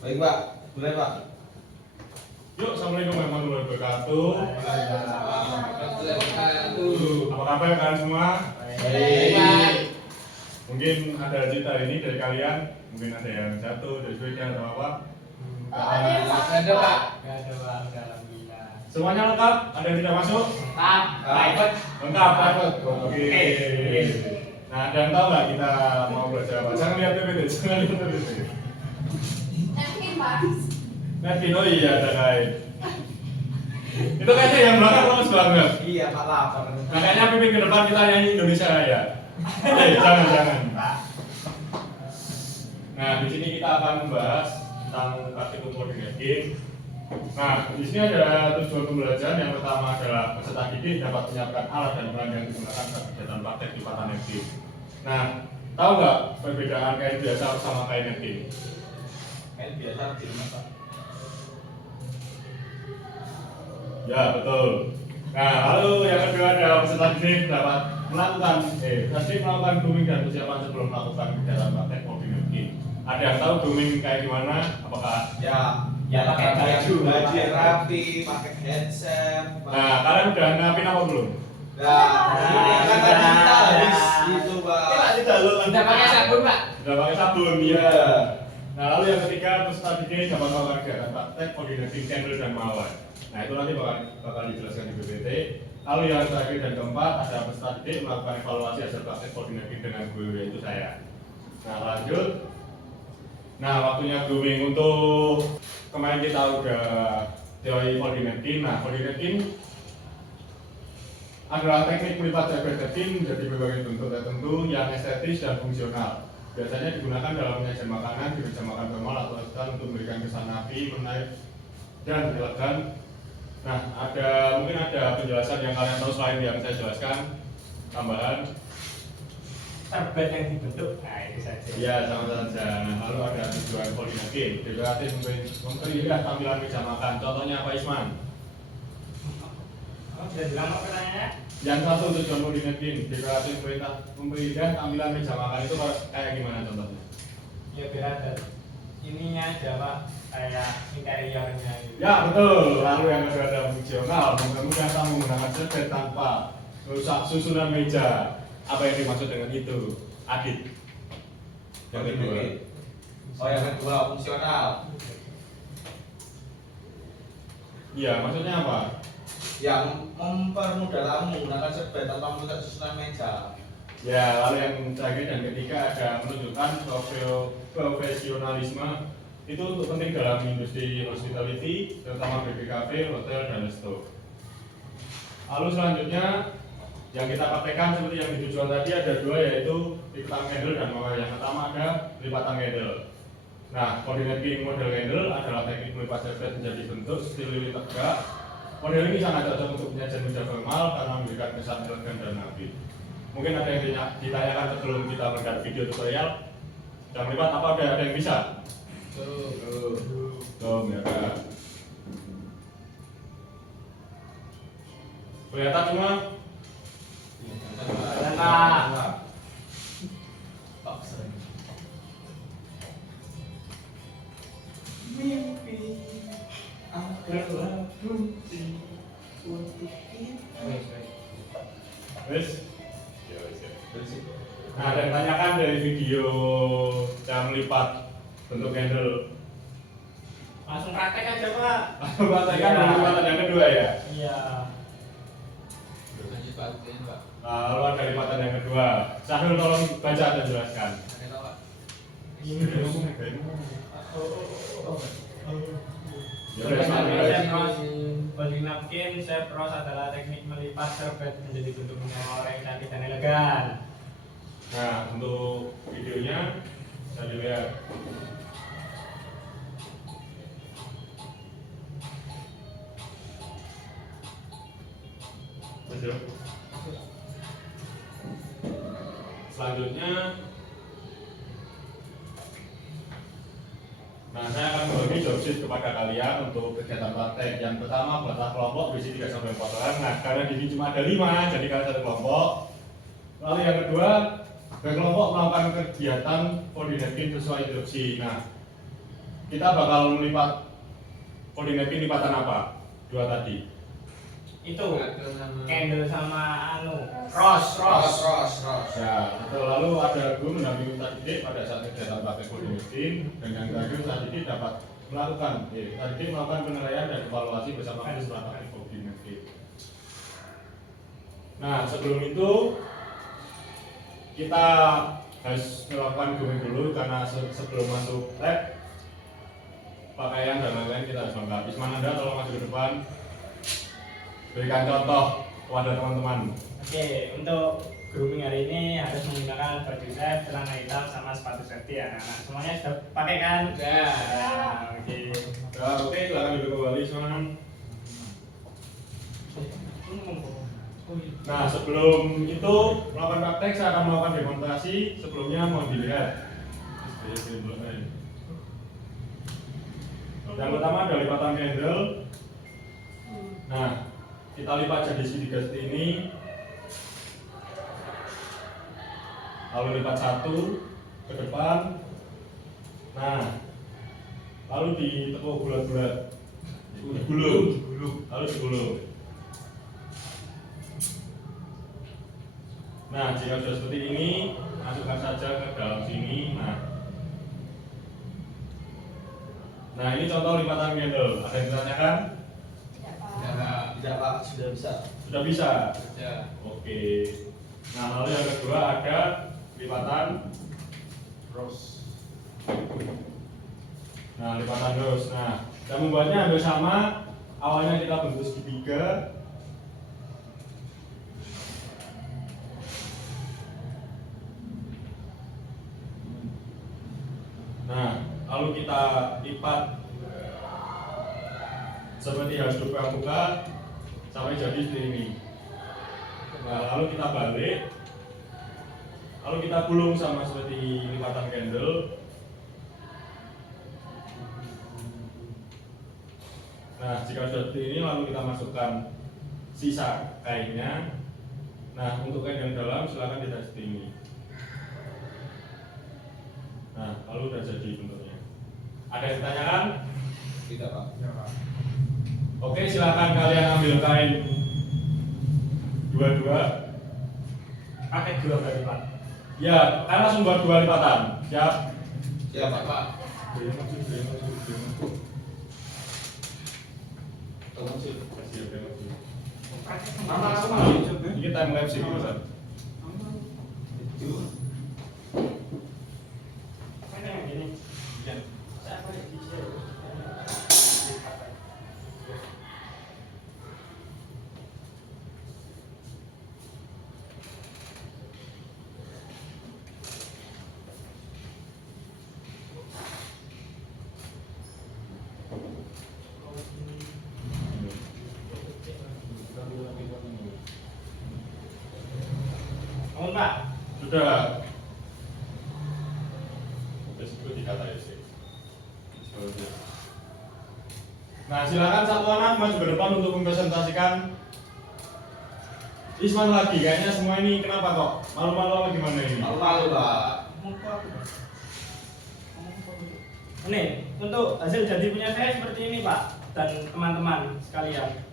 Baik Pak, boleh Pak. Yuk, assalamualaikum warahmatullahi wabarakatuh. Apa kabar kalian semua? Baik. Mungkin ada cerita ini dari kalian, mungkin ada yang jatuh dari sepeda atau apa? Ada Pak. Gak ada bang, alhamdulillah. Semuanya lengkap? Ada yang tidak masuk? Private. Lengkap, private. Oke. Nah, ada yang tahu nggak kita mau belajar apa? Jangan lihat PPT, jangan lihat PPT. Nanti, oh iya ada kain. Itu kayaknya yang belakang lemes banget. Iya Pak lapar. Nah, kayaknya pimpin ke depan kita nyanyi Indonesia Raya. Jangan. Nah, di sini kita akan membahas tentang praktikum coordinating. Nah, di sini ada tujuan pembelajaran. Yang pertama adalah peserta didik dapat menyiapkan alat dan bahan yang digunakan saat kegiatan praktek di Patan Netting. Nah, tahu nggak perbedaan kain biasa sama kain netting? Kayak biasa di rumah Pak. Ya, betul. Nah, lalu yang kedua ada peserta didik dapat melakukan grooming dan persiapan sebelum melakukan kegiatan praktek coordinating. Ada yang tahu grooming kayak gimana? Apakah Ya pakai baju yang rapi, pakai headset. Nah, kalian udah ngapin apa belum? Nah, ini kan tadi kita habis itu Pak. Udah pakai sabun pak? Udah pakai sabun, iya. Nah, lalu yang ketiga peserta didik dapat melakukan kegiatan praktek coordinating candle dan mawar. Nah, itu nanti bakal dijelaskan di PPT. Lalu yang terakhir dan keempat ada peserta didik melakukan evaluasi hasil praktek coordinating dengan guru, yaitu saya. Nah, lanjut. Nah, waktunya grooming untuk kemarin kita udah teori coordinating. Nah, coordinating adalah teknik melipat jabar tim menjadi berbagai bentuk tertentu yang estetis dan fungsional. Biasanya digunakan dalam penyajian makanan di meja makan formal atau restoran untuk memberikan kesan rapi, menarik, dan elegan. Nah, mungkin ada penjelasan yang kalian tahu selain yang saya jelaskan, tambahan. Serbet yang dibentuk, nah itu saja. Iya, sama saja. Nah, lalu ada tujuan coordinating. Dekoratif memperindah tampilan meja makan. Contohnya apa, Isman? Oh, sudah bilang apa pertanyaannya? Yang satu tujuan coordinating, dekoratif memperindah tampilan meja makan itu kayak gimana contohnya? Ya biar ada ininya aja pak, kayak interiornya gitu. Ya betul. Lalu yang kedua ada fungsional, memudahkan tamu menggunakan serbet tanpa merusak susunan meja. Apa yang dimaksud dengan itu, Adit? Yang kedua. Oh, yang kedua fungsional. Iya, maksudnya apa? Yang mempermudah tamu menggunakan serbet tanpa merusak susunan meja. Ya, lalu yang terakhir dan ketiga ada menunjukkan profesionalisme itu untuk penting dalam industri hospitality, terutama BBKP, hotel, dan resto. Lalu selanjutnya yang kita praktekkan seperti yang di tujuan tadi ada dua, yaitu lipatan candle dan mawar. Yang pertama ada lipatan candle. Nah, coordinating model candle adalah teknik melipat serbet menjadi bentuk seperti lilin tegak. Model ini sangat cocok untuk penyajian meja formal karena memberikan kesan elegan dan rapi. Mungkin ada yang ditanyakan sebelum kita melihat video tutorial. Yang melipat apa ada yang bisa? Tuh, ya kan. Kelihatan semua? Mimpi adalah bukti untuk kita. Wes? Nah, ada yang tanyakan dari video yang melipat bentuk candle. Langsung praktek aja pak. Praktekkan dari lipatan yang kedua ya? Iya. Nah, lalu ada lipatan yang kedua. Syahrul tolong baca dan jelaskan. Ini body napkin, shape rose adalah teknik melipat serbet menjadi bentuk menara yang cantik dan elegan. Nah, untuk videonya bisa dilihat. Selanjutnya, nah saya akan membagi job sheet kepada kalian untuk kegiatan praktek. Yang pertama buatlah kelompok berisi 3 sampai 4 orang. Nah, karena di sini cuma ada 5, jadi kalian satu kelompok. Lalu yang kedua, berkelompok melakukan kegiatan coordinating sesuai instruksi. Nah, kita bakal melipat koordinatin lipatan apa? Dua tadi. Itu candle sama cross. Ya, betul. Lalu ada guru mendampingi tadi pada saat kegiatan pakai koordinatin dan yang terakhir tadi dapat melakukan penilaian dan evaluasi bersama guru setelah pakai koordinatin. Nah, sebelum itu kita harus melakukan grooming dulu karena sebelum masuk lab pakaian dan lain-lain kita harus melengkapi. Ismananda tolong maju ke depan, berikan contoh kepada teman-teman. Oke, untuk grooming hari ini harus menggunakan baju set, celana hitam sama sepatu safety ya. Nah, semuanya sudah pakai kan? Ya. Oke. Oke, silakan duduk kembali semuanya. Nah, sebelum itu melakukan praktek, saya akan melakukan demonstrasi. Sebelumnya mau dilihat. Yang pertama ada lipatan candle. Nah, kita lipat jadi segitiga seperti ini. Lalu lipat satu ke depan. Nah, lalu ditekuk bulat-bulat. Digulung. Lalu digulung. Nah, jika sudah seperti ini, masukkan saja ke dalam sini. Nah, ini contoh lipatan candle. Ada yang ditanyakan? Tidak Pak, sudah bisa. Sudah bisa? Ya. Oke. Nah, lalu yang kedua ada lipatan Cross. Nah, lipatan rose. Nah, kita membuatnya hampir sama. Awalnya kita bentuk segitiga. Nah, lalu kita lipat seperti harus buka sampai jadi seperti ini. Nah, lalu kita balik, lalu kita gulung sama seperti lipatan candle. Nah, jika sudah seperti ini, lalu kita masukkan sisa kainnya. Nah, untuk kain yang dalam silakan kita seperti ini. Nah, lalu sudah jadi bentuknya. Ada yang ditanyakan? Tidak Pak. Oke, silakan kalian ambil kain dua-dua. Pakai dua berarti Pak. Ya, kalian langsung buat dua lipatan. Siap? Siap Pak. Ini time lapse ini, Ustaz. Bangun Pak. Sudah. Itu dikata ya sih. Nah, silakan satu anak maju ke depan untuk mempresentasikan. Isman lagi, kayaknya semua ini kenapa kok? Malu-malu apa gimana ini? Malu-malu Pak. Ini untuk hasil jadi punya saya seperti ini Pak dan teman-teman sekalian.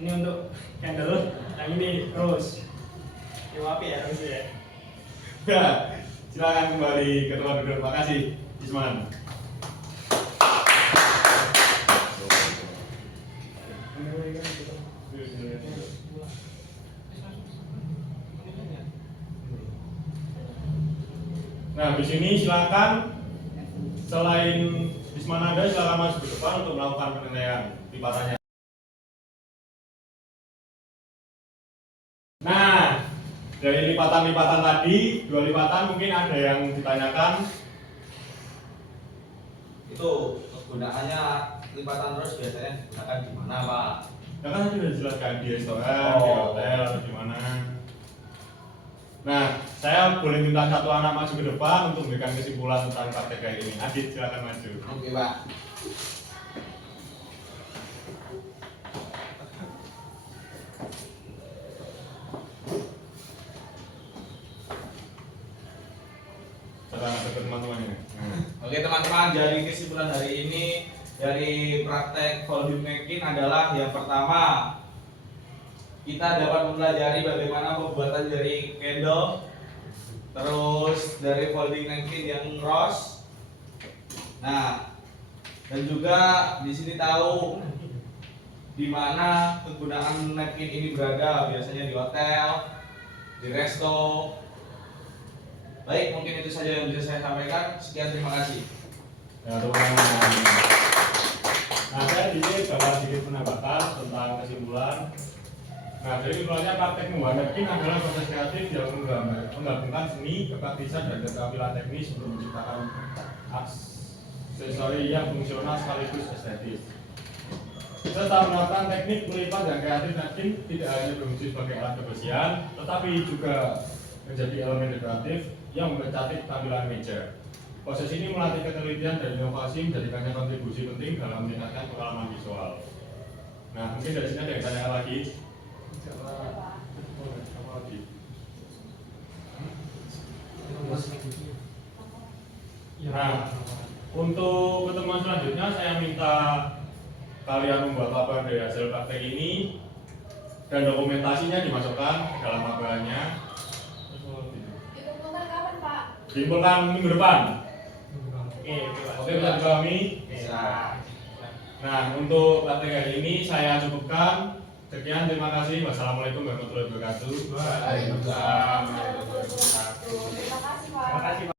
Ini untuk candle, yang ini rose. Api ya rose ya. Ya, silakan kembali ke tempat duduk. Terima kasih, Isman. Nah, di sini silakan selain Ismananda silakan maju ke depan untuk melakukan penilaian lipatannya. Nah, dari lipatan-lipatan tadi, dua lipatan mungkin ada yang ditanyakan. Itu kegunaannya lipatan terus biasanya digunakan di mana Pak? Ya kan tadi sudah dijelaskan di restoran, di hotel, atau di mana. Nah, saya boleh minta satu anak maju ke depan untuk memberikan kesimpulan tentang praktek kayak ini. Adit, silakan maju. Oke Pak. Sekarang ke teman-teman ini. Oke Oke teman-teman, jadi kesimpulan hari ini dari praktek folding napkin adalah yang pertama, kita dapat mempelajari bagaimana pembuatan dari candle, terus dari folding napkin yang rose. Nah, dan juga di sini tahu di mana kegunaan napkin ini berada, biasanya di hotel, di resto. Baik, mungkin itu saja yang bisa saya sampaikan. Sekian, terima kasih. Ya, teman-teman. Nah, saya di sini bakal sedikit menambahkan tentang kesimpulan. Nah, jadi kesimpulannya praktek membuat napkin adalah proses kreatif yang menggabungkan seni, kepraktisan, dan keterampilan teknis untuk menciptakan aksesori yang fungsional sekaligus estetis. Serta menerapkan teknik melipat dan kreatif napkin tidak hanya berfungsi sebagai alat kebersihan, tetapi juga menjadi elemen dekoratif yang mempercantik tampilan meja. Proses ini melatih ketelitian dan inovasi, menjadikannya kontribusi penting dalam meningkatkan pengalaman visual. Nah, mungkin dari sini ada yang tanya lagi. Apa lagi? Nah, untuk pertemuan selanjutnya saya minta kalian membuat laporan dari hasil praktek ini dan dokumentasinya dimasukkan dalam laporannya. Dikumpulkan kapan, Pak? Dikumpulkan minggu depan. Oke, bisa dipahami? Bisa. Nah, untuk praktek hari ini saya cukupkan. Sekian, terima kasih. Wassalamualaikum warahmatullahi wabarakatuh. Waalaikumsalam. Terima kasih, Pak. Terima kasih Pak.